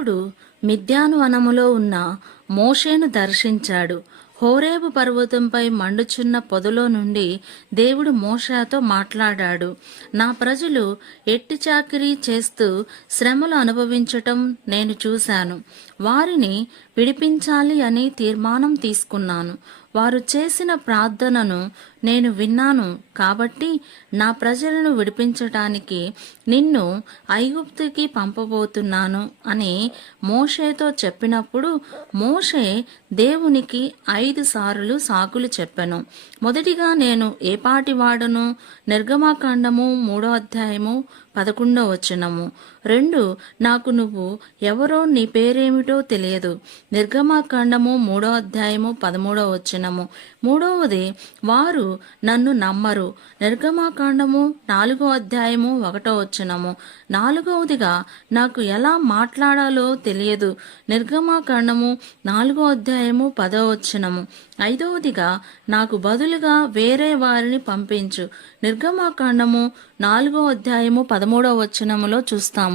దేవుడు మిద్యాను వనములో ఉన్న మోషేను దర్శించాడు. హోరేబు పర్వతంపై మండుచున్న పొదలో నుండి దేవుడు మోషాతో మాట్లాడాడు. నా ప్రజలు ఎట్టి చాకిరీ చేస్తూ శ్రమలు అనుభవించటం నేను చూశాను. వారిని విడిపించాలి అని తీర్మానం తీసుకున్నాను. వారు చేసిన ప్రార్థనను నేను విన్నాను కాబట్టి నా ప్రజలను విడిపించటానికి నిన్ను ఐగుప్తుకి పంపబోతున్నాను అని మోషేతో చెప్పినప్పుడు మోషే దేవునికి ఐదు సార్లు సాకులు చెప్పాను. మొదటిగా నేను ఏపాటి వాడను నిర్గమాకాండము మూడో అధ్యాయము పదకొండో వచనము. రెండు నాకు నువ్వు ఎవరో నీ పేరేమిటో తెలియదు. నిర్గమాకాండము మూడో అధ్యాయము పదమూడో వచనము. మూడవది వారు నన్ను నమ్మరు. నిర్గమాకాండము నాలుగో అధ్యాయము ఒకటో వచనము. నాలుగవదిగా నాకు ఎలా మాట్లాడాలో తెలియదు. నిర్గమాకాండము నాలుగో అధ్యాయము పదో వచనము. ఐదవదిగా నాకు బదులుగా వేరే వారిని పంపించు. నిర్గమాకాండము నాలుగో అధ్యాయము పదమూడవ వచనములో చూస్తాము.